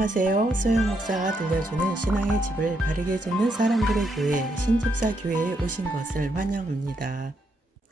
안녕하세요. 소영 목사가 들려주는 신앙의 집을 바르게 짓는 사람들의 교회 신집사 교회에 오신 것을 환영합니다.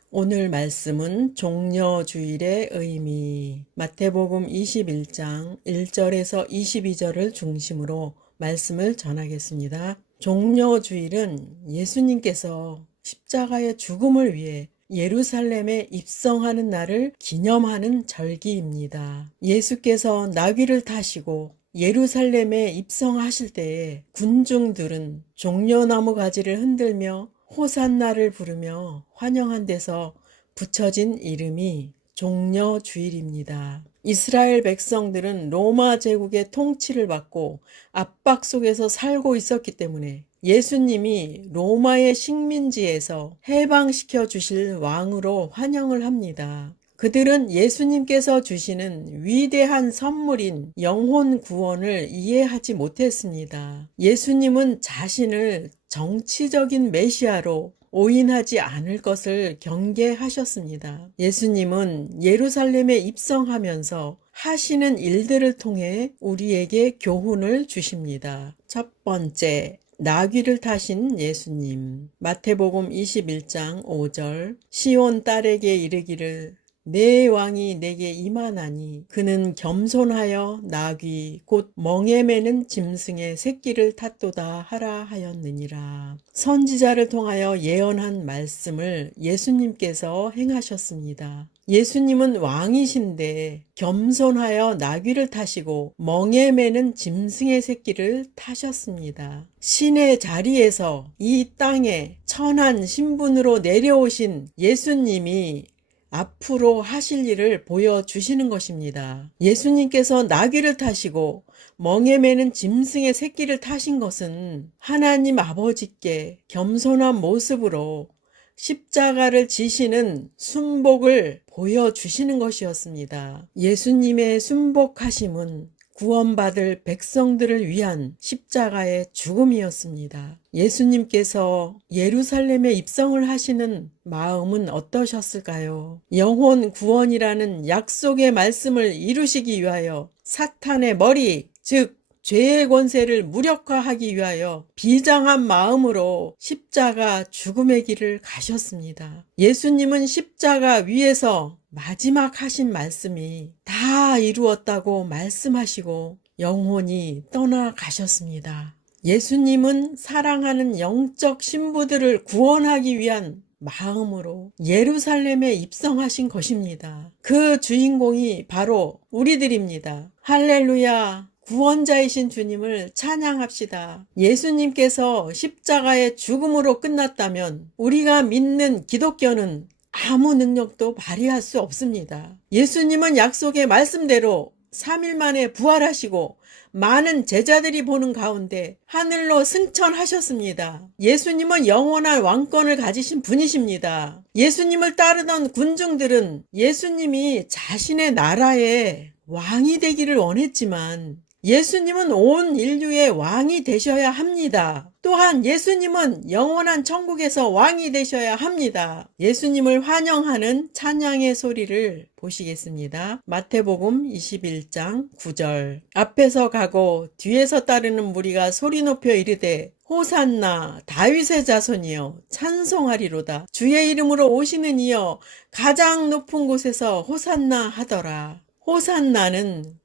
오늘 말씀은 종려주일의 의미, 마태복음 21장 1절에서 22절을 중심으로 말씀을 전하겠습니다. 종려주일은 예수님께서 십자가의 죽음을 위해 예루살렘에 입성하는 날을 기념하는 절기입니다. 예수께서 나귀를 타시고 예루살렘에 입성하실 때에 군중들은 종려나무 가지를 흔들며 호산나를 부르며 환영한 데서 붙여진 이름이 종려주일입니다. 이스라엘 백성들은 로마 제국의 통치를 받고 압박 속에서 살고 있었기 때문에 예수님이 로마의 식민지에서 해방시켜 주실 왕으로 환영을 합니다. 그들은 예수님께서 주시는 위대한 선물인 영혼 구원을 이해하지 못했습니다. 예수님은 자신을 정치적인 메시아로 오인하지 않을 것을 경계하셨습니다. 예수님은 예루살렘에 입성하면서 하시는 일들을 통해 우리에게 교훈을 주십니다. 첫 번째, 나귀를 타신 예수님. 마태복음 21장 5절, 시온 딸에게 이르기를 내 왕이 내게 임하나니 그는 겸손하여 나귀 곧 멍에 매는 짐승의 새끼를 탔도다 하라 하였느니라. 선지자를 통하여 예언한 말씀을 예수님께서 행하셨습니다. 예수님은 왕이신데 겸손하여 나귀를 타시고 멍에 매는 짐승의 새끼를 타셨습니다. 신의 자리에서 이 땅에 천한 신분으로 내려오신 예수님이 앞으로 하실 일을 보여주시는 것입니다. 예수님께서 나귀를 타시고 멍에 매는 짐승의 새끼를 타신 것은 하나님 아버지께 겸손한 모습으로 십자가를 지시는 순복을 보여주시는 것이었습니다. 예수님의 순복하심은 구원받을 백성들을 위한 십자가의 죽음이었습니다. 예수님께서 예루살렘에 입성을 하시는 마음은 어떠셨을까요? 영혼 구원이라는 약속의 말씀을 이루시기 위하여 사탄의 머리, 즉 죄의 권세를 무력화하기 위하여 비장한 마음으로 십자가 죽음의 길을 가셨습니다. 예수님은 십자가 위에서 마지막 하신 말씀이 다 이루었다고 말씀하시고 영혼이 떠나가셨습니다. 예수님은 사랑하는 영적 신부들을 구원하기 위한 마음으로 예루살렘에 입성하신 것입니다. 그 주인공이 바로 우리들입니다. 할렐루야! 구원자이신 주님을 찬양합시다. 예수님께서 십자가의 죽음으로 끝났다면 우리가 믿는 기독교는 아무 능력도 발휘할 수 없습니다. 예수님은 약속의 말씀대로 3일 만에 부활하시고 많은 제자들이 보는 가운데 하늘로 승천하셨습니다. 예수님은 영원한 왕권을 가지신 분이십니다. 예수님을 따르던 군중들은 예수님이 자신의 나라의 왕이 되기를 원했지만 예수님은 온 인류의 왕이 되셔야 합니다. 또한 예수님은 영원한 천국에서 왕이 되셔야 합니다. 예수님을 환영하는 찬양의 소리를 보시겠습니다. 마태복음 21장 9절, 앞에서 가고 뒤에서 따르는 무리가 소리 높여 이르되 호산나 다윗의 자손이여 찬송하리로다. 주의 이름으로 오시는 이여 가장 높은 곳에서 호산나 하더라. 호산나는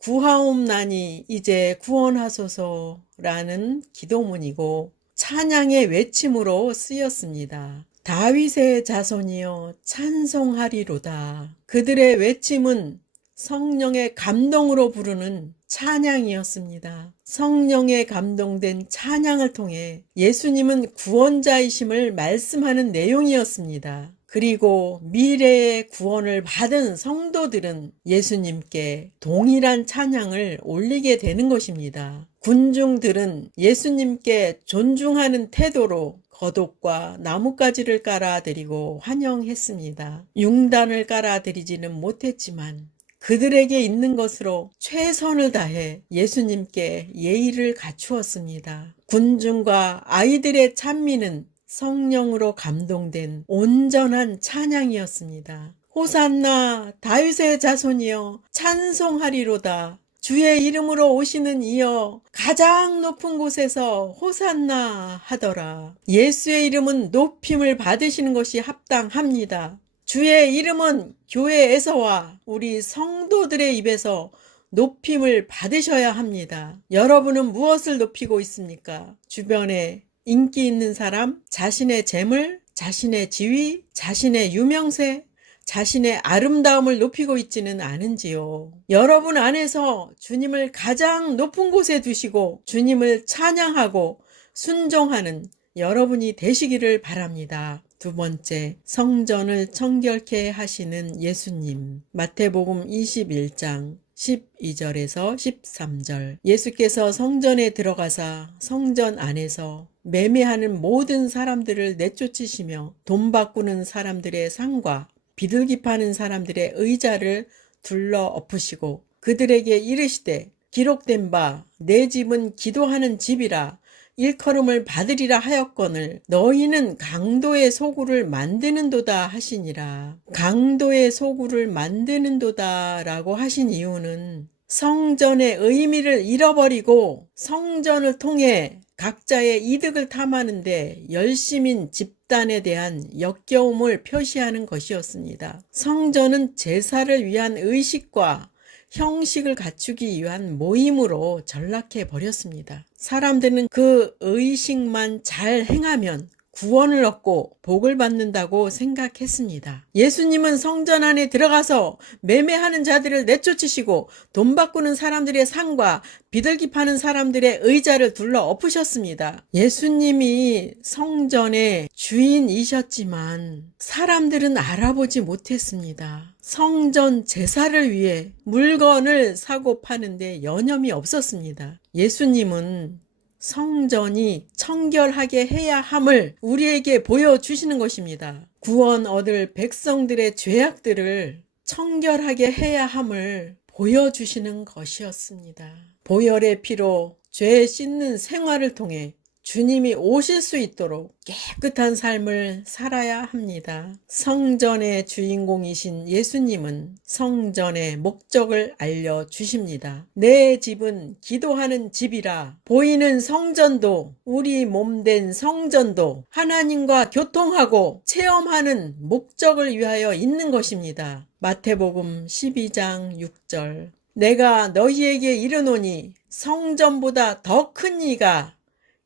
구하옵나니 이제 구원하소서라는 기도문이고 찬양의 외침으로 쓰였습니다. 다윗의 자손이여 찬송하리로다. 그들의 외침은 성령의 감동으로 부르는 찬양이었습니다. 성령에 감동된 찬양을 통해 예수님은 구원자이심을 말씀하는 내용이었습니다. 그리고 미래의 구원을 받은 성도들은 예수님께 동일한 찬양을 올리게 되는 것입니다. 군중들은 예수님께 존중하는 태도로 겉옷과 나뭇가지를 깔아드리고 환영했습니다. 융단을 깔아드리지는 못했지만 그들에게 있는 것으로 최선을 다해 예수님께 예의를 갖추었습니다. 군중과 아이들의 찬미는 성령으로 감동된 온전한 찬양이었습니다. 호산나 다윗의 자손이여 찬송하리로다. 주의 이름으로 오시는 이여 가장 높은 곳에서 호산나 하더라. 예수의 이름은 높임을 받으시는 것이 합당합니다. 주의 이름은 교회에서와 우리 성도들의 입에서 높임을 받으셔야 합니다. 여러분은 무엇을 높이고 있습니까? 주변에 인기 있는 사람, 자신의 재물, 자신의 지위, 자신의 유명세, 자신의 아름다움을 높이고 있지는 않은지요. 여러분 안에서 주님을 가장 높은 곳에 두시고 주님을 찬양하고 순종하는 여러분이 되시기를 바랍니다. 두 번째, 성전을 청결케 하시는 예수님. 마태복음 21장 12절에서 13절. 예수께서 성전에 들어가사 성전 안에서 매매하는 모든 사람들을 내쫓으시며 돈 바꾸는 사람들의 상과 비둘기 파는 사람들의 의자를 둘러 엎으시고 그들에게 이르시되 기록된 바 내 집은 기도하는 집이라 일컬음을 받으리라 하였거늘 너희는 강도의 소굴을 만드는도다 하시니라. 강도의 소굴을 만드는도다 라고 하신 이유는 성전의 의미를 잃어버리고 성전을 통해 각자의 이득을 탐하는데 열심인 집단에 대한 역겨움을 표시하는 것이었습니다. 성전은 제사를 위한 의식과 형식을 갖추기 위한 모임으로 전락해 버렸습니다. 사람들은 그 의식만 잘 행하면 구원을 얻고 복을 받는다고 생각했습니다. 예수님은 성전 안에 들어가서 매매하는 자들을 내쫓으시고 돈 바꾸는 사람들의 상과 비둘기 파는 사람들의 의자를 둘러 엎으셨습니다. 예수님이 성전의 주인이셨지만 사람들은 알아보지 못했습니다. 성전 제사를 위해 물건을 사고 파는데 여념이 없었습니다. 예수님은 성전이 청결하게 해야 함을 우리에게 보여주시는 것입니다. 구원 얻을 백성들의 죄악들을 청결하게 해야 함을 보여주시는 것이었습니다. 보혈의 피로 죄 씻는 생활을 통해 주님이 오실 수 있도록 깨끗한 삶을 살아야 합니다. 성전의 주인공이신 예수님은 성전의 목적을 알려주십니다. 내 집은 기도하는 집이라. 보이는 성전도 우리 몸된 성전도 하나님과 교통하고 체험하는 목적을 위하여 있는 것입니다. 마태복음 12장 6절. 내가 너희에게 이르노니 성전보다 더 큰 이가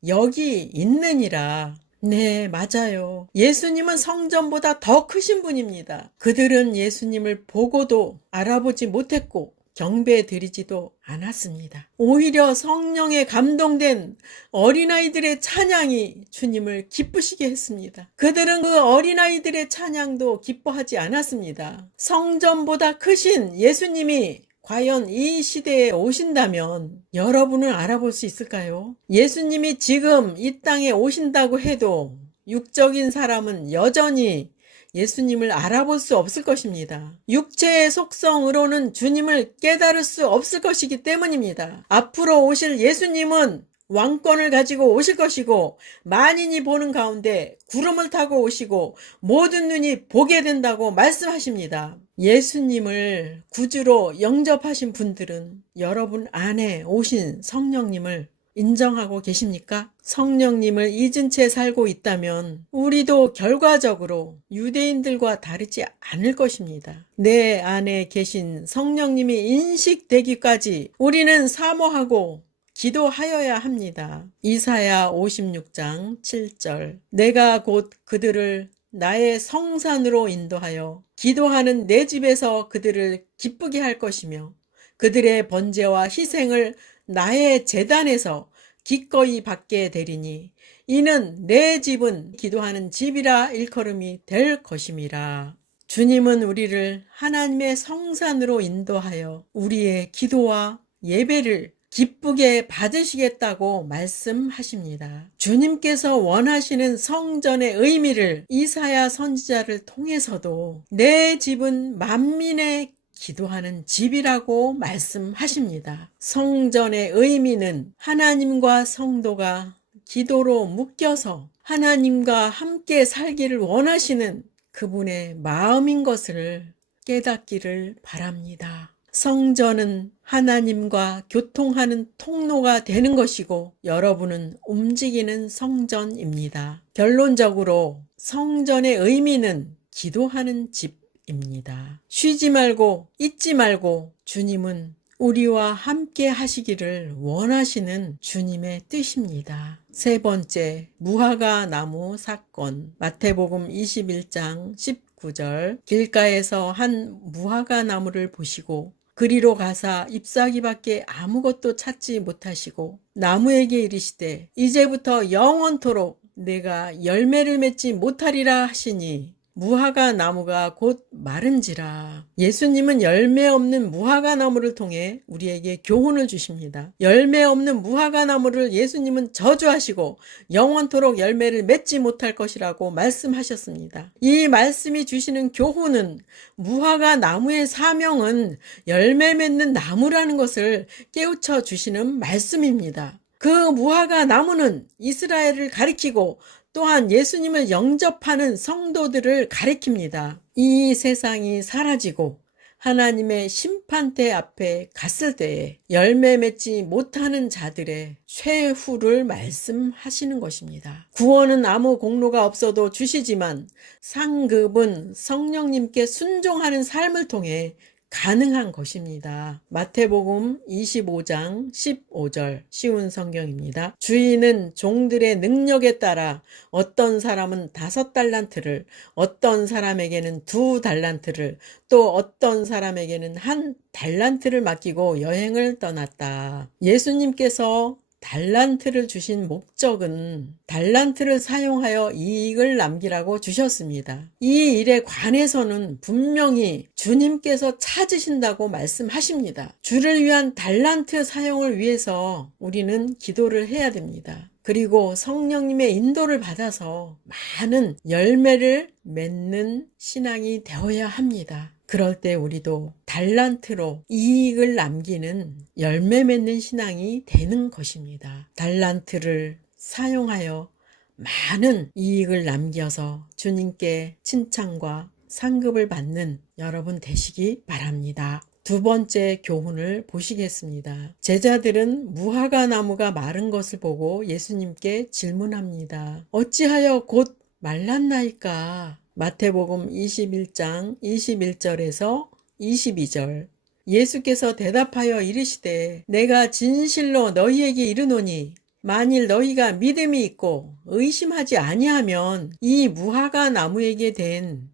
여기 있느니라. 네, 맞아요. 예수님은 성전보다 더 크신 분입니다. 그들은 예수님을 보고도 알아보지 못했고 경배 드리지도 않았습니다. 오히려 성령에 감동된 어린아이들의 찬양이 주님을 기쁘시게 했습니다. 그들은 그 어린아이들의 찬양도 기뻐하지 않았습니다. 성전보다 크신 예수님이 과연 이 시대에 오신다면 여러분은 알아볼 수 있을까요? 예수님이 지금 이 땅에 오신다고 해도 육적인 사람은 여전히 예수님을 알아볼 수 없을 것입니다. 육체의 속성으로는 주님을 깨달을 수 없을 것이기 때문입니다. 앞으로 오실 예수님은 왕권을 가지고 오실 것이고 만인이 보는 가운데 구름을 타고 오시고 모든 눈이 보게 된다고 말씀하십니다. 예수님을 구주로 영접하신 분들은 여러분 안에 오신 성령님을 인정하고 계십니까? 성령님을 잊은 채 살고 있다면 우리도 결과적으로 유대인들과 다르지 않을 것입니다. 내 안에 계신 성령님이 인식되기까지 우리는 사모하고 기도하여야 합니다. 이사야 56장 7절. 내가 곧 그들을 나의 성산으로 인도하여 기도하는 내 집에서 그들을 기쁘게 할 것이며 그들의 번제와 희생을 나의 제단에서 기꺼이 받게 되리니 이는 내 집은 기도하는 집이라 일컬음이 될 것임이라. 주님은 우리를 하나님의 성산으로 인도하여 우리의 기도와 예배를 기쁘게 받으시겠다고 말씀하십니다. 주님께서 원하시는 성전의 의미를 이사야 선지자를 통해서도 내 집은 만민의 기도하는 집이라고 말씀하십니다. 성전의 의미는 하나님과 성도가 기도로 묶여서 하나님과 함께 살기를 원하시는 그분의 마음인 것을 깨닫기를 바랍니다. 성전은 하나님과 교통하는 통로가 되는 것이고 여러분은 움직이는 성전입니다. 결론적으로 성전의 의미는 기도하는 집입니다. 쉬지 말고 잊지 말고 주님은 우리와 함께 하시기를 원하시는 주님의 뜻입니다. 세 번째, 무화과 나무 사건. 마태복음 21장 19절. 길가에서 한 무화과 나무를 보시고 그리로 가사 잎사귀밖에 아무것도 찾지 못하시고 나무에게 이르시되 이제부터 영원토록 내가 열매를 맺지 못하리라 하시니 무화과 나무가 곧 마른지라. 예수님은 열매 없는 무화과 나무를 통해 우리에게 교훈을 주십니다. 열매 없는 무화과 나무를 예수님은 저주하시고 영원토록 열매를 맺지 못할 것이라고 말씀하셨습니다. 이 말씀이 주시는 교훈은 무화과 나무의 사명은 열매 맺는 나무라는 것을 깨우쳐 주시는 말씀입니다. 그 무화과 나무는 이스라엘을 가리키고 또한 예수님을 영접하는 성도들을 가리킵니다. 이 세상이 사라지고 하나님의 심판대 앞에 갔을 때에 열매 맺지 못하는 자들의 최후를 말씀하시는 것입니다. 구원은 아무 공로가 없어도 주시지만 상급은 성령님께 순종하는 삶을 통해 가능한 것입니다. 마태복음 25장 15절 쉬운 성경입니다. 주인은 종들의 능력에 따라 어떤 사람은 5달란트를, 어떤 사람에게는 2달란트를, 또 어떤 사람에게는 1달란트를 맡기고 여행을 떠났다. 예수님께서 달란트를 주신 목적은 달란트를 사용하여 이익을 남기라고 주셨습니다. 이 일에 관해서는 분명히 주님께서 찾으신다고 말씀하십니다. 주를 위한 달란트 사용을 위해서 우리는 기도를 해야 됩니다. 그리고 성령님의 인도를 받아서 많은 열매를 맺는 신앙이 되어야 합니다. 그럴 때 우리도 달란트로 이익을 남기는 열매 맺는 신앙이 되는 것입니다. 달란트를 사용하여 많은 이익을 남겨서 주님께 칭찬과 상급을 받는 여러분 되시기 바랍니다. 두 번째 교훈을 보시겠습니다. 제자들은 무화과 나무가 마른 것을 보고 예수님께 질문합니다. 어찌하여 곧 말랐나이까? 마태복음 21장 21절에서 22절. 예수께서 대답하여 이르시되 내가 진실로 너희에게 이르노니 만일 너희가 믿음이 있고 의심하지 아니하면 이 무화과 나무에게 된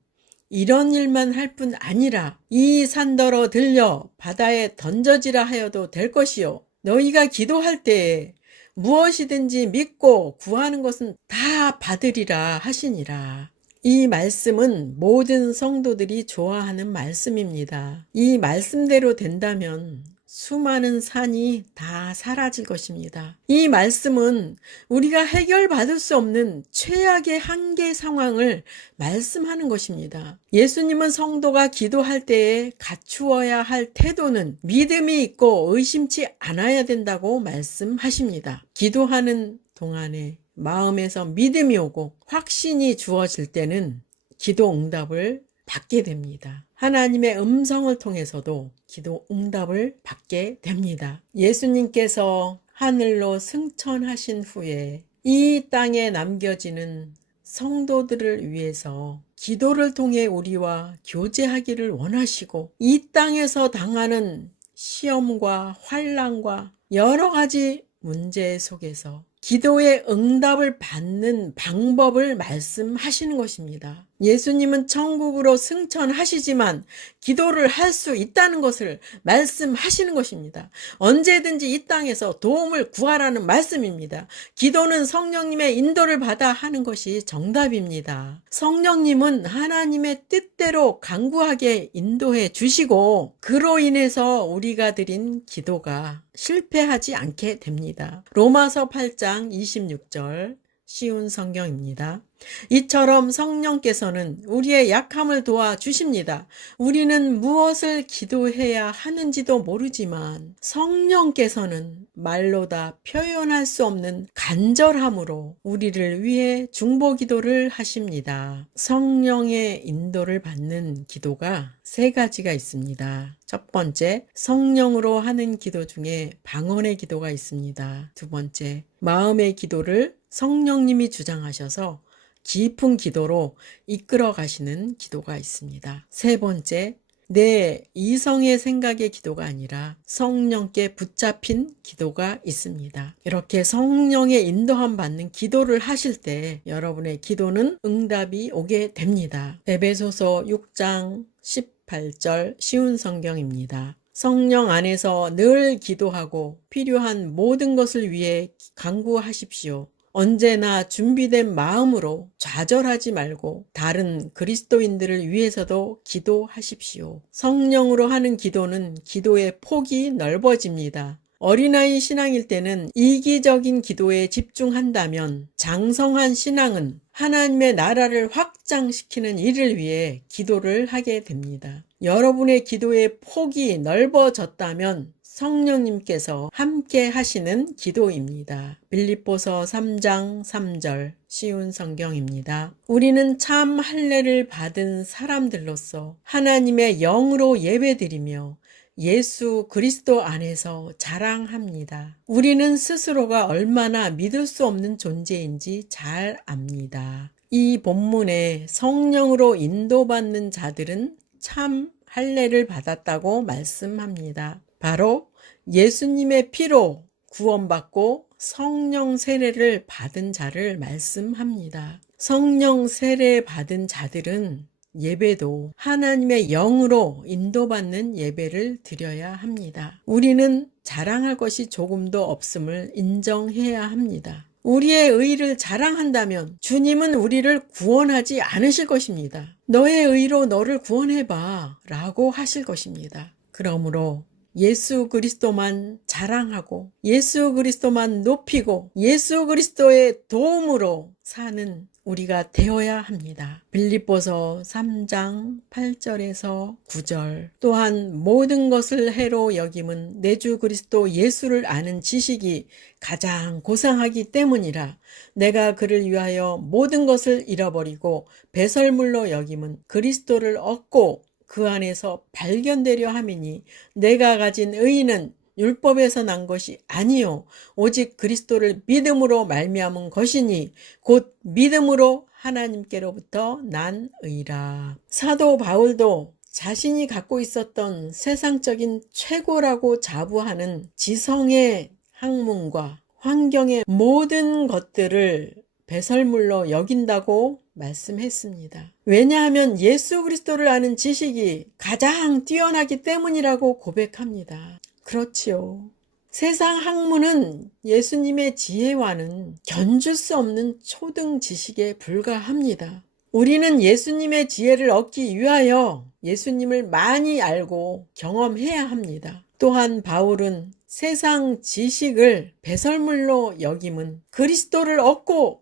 이런 일만 할 뿐 아니라 이 산더러 들려 바다에 던져지라 하여도 될 것이요 너희가 기도할 때에 무엇이든지 믿고 구하는 것은 다 받으리라 하시니라. 이 말씀은 모든 성도들이 좋아하는 말씀입니다. 이 말씀대로 된다면 수많은 산이 다 사라질 것입니다. 이 말씀은 우리가 해결받을 수 없는 최악의 한계 상황을 말씀하는 것입니다. 예수님은 성도가 기도할 때에 갖추어야 할 태도는 믿음이 있고 의심치 않아야 된다고 말씀하십니다. 기도하는 동안에 마음에서 믿음이 오고 확신이 주어질 때는 기도 응답을 받게 됩니다. 하나님의 음성을 통해서도 기도 응답을 받게 됩니다. 예수님께서 하늘로 승천하신 후에 이 땅에 남겨지는 성도들을 위해서 기도를 통해 우리와 교제하기를 원하시고 이 땅에서 당하는 시험과 환난과 여러 가지 문제 속에서 기도의 응답을 받는 방법을 말씀하시는 것입니다. 예수님은 천국으로 승천하시지만 기도를 할 수 있다는 것을 말씀하시는 것입니다. 언제든지 이 땅에서 도움을 구하라는 말씀입니다. 기도는 성령님의 인도를 받아 하는 것이 정답입니다. 성령님은 하나님의 뜻대로 간구하게 인도해 주시고 그로 인해서 우리가 드린 기도가 실패하지 않게 됩니다. 로마서 8장 26절 쉬운 성경입니다. 이처럼 성령께서는 우리의 약함을 도와주십니다. 우리는 무엇을 기도해야 하는지도 모르지만 성령께서는 말로 다 표현할 수 없는 간절함으로 우리를 위해 중보 기도를 하십니다. 성령의 인도를 받는 기도가 세 가지가 있습니다. 첫 번째, 성령으로 하는 기도 중에 방언의 기도가 있습니다. 두 번째, 마음의 기도를 성령님이 주장하셔서 깊은 기도로 이끌어 가시는 기도가 있습니다. 세 번째, 내 이성의 생각의 기도가 아니라 성령께 붙잡힌 기도가 있습니다. 이렇게 성령의 인도함 받는 기도를 하실 때 여러분의 기도는 응답이 오게 됩니다. 에베소서 6장 18절 쉬운 성경입니다. 성령 안에서 늘 기도하고 필요한 모든 것을 위해 간구하십시오. 언제나 준비된 마음으로 좌절하지 말고 다른 그리스도인들을 위해서도 기도하십시오. 성령으로 하는 기도는 기도의 폭이 넓어집니다. 어린아이 신앙일 때는 이기적인 기도에 집중한다면 장성한 신앙은 하나님의 나라를 확장시키는 일을 위해 기도를 하게 됩니다. 여러분의 기도의 폭이 넓어졌다면 성령님께서 함께 하시는 기도입니다. 빌립보서 3장 3절 쉬운 성경입니다. 우리는 참 할례를 받은 사람들로서 하나님의 영으로 예배드리며 예수 그리스도 안에서 자랑합니다. 우리는 스스로가 얼마나 믿을 수 없는 존재인지 잘 압니다. 이 본문에 성령으로 인도받는 자들은 참 할례를 받았다고 말씀합니다. 바로 예수님의 피로 구원받고 성령 세례를 받은 자를 말씀합니다. 성령 세례 받은 자들은 예배도 하나님의 영으로 인도받는 예배를 드려야 합니다. 우리는 자랑할 것이 조금도 없음을 인정해야 합니다. 우리의 의를 자랑한다면 주님은 우리를 구원하지 않으실 것입니다. 너의 의로 너를 구원해봐 라고 하실 것입니다. 그러므로 예수 그리스도만 자랑하고 예수 그리스도만 높이고 예수 그리스도의 도움으로 사는 우리가 되어야 합니다. 빌립보서 3장 8절에서 9절 또한 모든 것을 해로 여김은 내 주 그리스도 예수를 아는 지식이 가장 고상하기 때문이라 내가 그를 위하여 모든 것을 잃어버리고 배설물로 여김은 그리스도를 얻고 그 안에서 발견되려 함이니 내가 가진 의는 율법에서 난 것이 아니요 오직 그리스도를 믿음으로 말미암은 것이니 곧 믿음으로 하나님께로부터 난 의라. 사도 바울도 자신이 갖고 있었던 세상적인 최고라고 자부하는 지성의 학문과 환경의 모든 것들을 배설물로 여긴다고 말씀했습니다. 왜냐하면 예수 그리스도를 아는 지식이 가장 뛰어나기 때문이라고 고백합니다. 그렇지요. 세상 학문은 예수님의 지혜와는 견줄 수 없는 초등 지식에 불과합니다. 우리는 예수님의 지혜를 얻기 위하여 예수님을 많이 알고 경험해야 합니다. 또한 바울은 세상 지식을 배설물로 여김은 그리스도를 얻고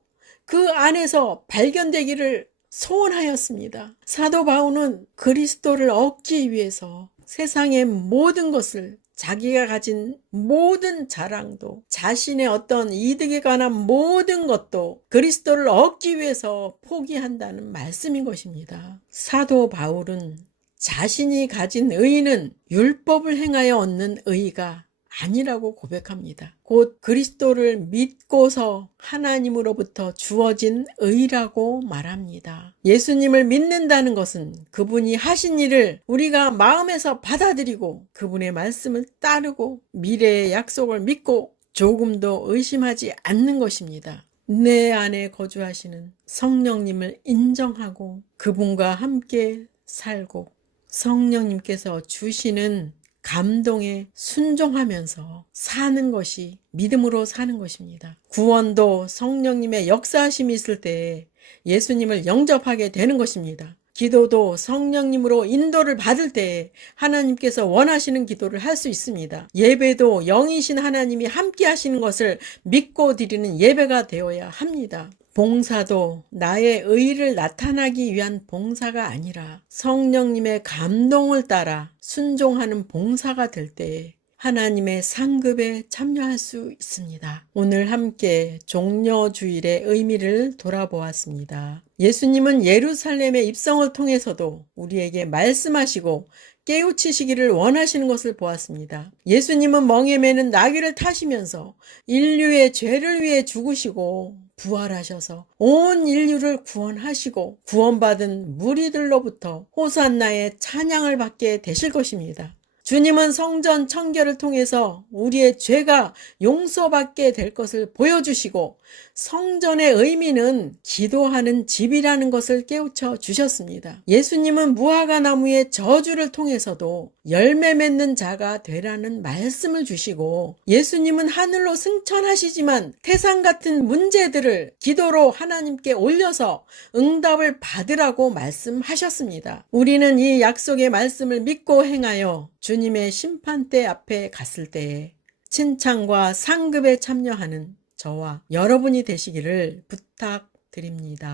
그 안에서 발견되기를 소원하였습니다. 사도 바울은 그리스도를 얻기 위해서 세상의 모든 것을 자기가 가진 모든 자랑도 자신의 어떤 이득에 관한 모든 것도 그리스도를 얻기 위해서 포기한다는 말씀인 것입니다. 사도 바울은 자신이 가진 의는 율법을 행하여 얻는 의가 아니라고 고백합니다. 곧 그리스도를 믿고서 하나님으로부터 주어진 의라고 말합니다. 예수님을 믿는다는 것은 그분이 하신 일을 우리가 마음에서 받아들이고 그분의 말씀을 따르고 미래의 약속을 믿고 조금도 의심하지 않는 것입니다. 내 안에 거주하시는 성령님을 인정하고 그분과 함께 살고 성령님께서 주시는 감동에 순종하면서 사는 것이 믿음으로 사는 것입니다. 구원도 성령님의 역사하심이 있을 때 예수님을 영접하게 되는 것입니다. 기도도 성령님으로 인도를 받을 때 하나님께서 원하시는 기도를 할 수 있습니다. 예배도 영이신 하나님이 함께 하시는 것을 믿고 드리는 예배가 되어야 합니다. 봉사도 나의 의의를 나타나기 위한 봉사가 아니라 성령님의 감동을 따라 순종하는 봉사가 될 때에 하나님의 상급에 참여할 수 있습니다. 오늘 함께 종려주일의 의미를 돌아보았습니다. 예수님은 예루살렘의 입성을 통해서도 우리에게 말씀하시고 깨우치시기를 원하시는 것을 보았습니다. 예수님은 멍에 매는 나귀를 타시면서 인류의 죄를 위해 죽으시고 부활하셔서 온 인류를 구원하시고 구원받은 무리들로부터 호산나의 찬양을 받게 되실 것입니다. 주님은 성전 청결을 통해서 우리의 죄가 용서받게 될 것을 보여주시고 성전의 의미는 기도하는 집이라는 것을 깨우쳐 주셨습니다. 예수님은 무화과 나무의 저주를 통해서도 열매 맺는 자가 되라는 말씀을 주시고 예수님은 하늘로 승천하시지만 태산 같은 문제들을 기도로 하나님께 올려서 응답을 받으라고 말씀하셨습니다. 우리는 이 약속의 말씀을 믿고 행하여 주님의 심판대 앞에 갔을 때에 칭찬과 상급에 참여하는 저와 여러분이 되시기를 부탁드립니다.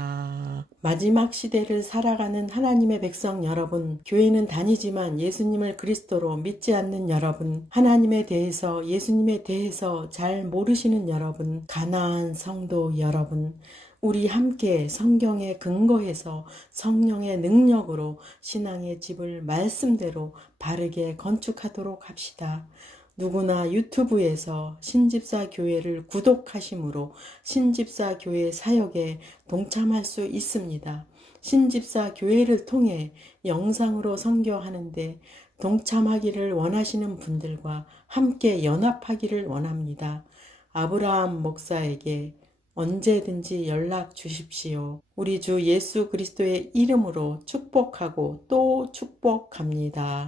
마지막 시대를 살아가는 하나님의 백성 여러분, 교회는 다니지만 예수님을 그리스도로 믿지 않는 여러분, 하나님에 대해서 예수님에 대해서 잘 모르시는 여러분, 가나안 성도 여러분, 우리 함께 성경에 근거해서 성령의 능력으로 신앙의 집을 말씀대로 바르게 건축하도록 합시다. 누구나 유튜브에서 신집사 교회를 구독하심으로 신집사 교회 사역에 동참할 수 있습니다. 신집사 교회를 통해 영상으로 선교하는데 동참하기를 원하시는 분들과 함께 연합하기를 원합니다. 아브라함 목사에게 언제든지 연락 주십시오. 우리 주 예수 그리스도의 이름으로 축복하고 또 축복합니다.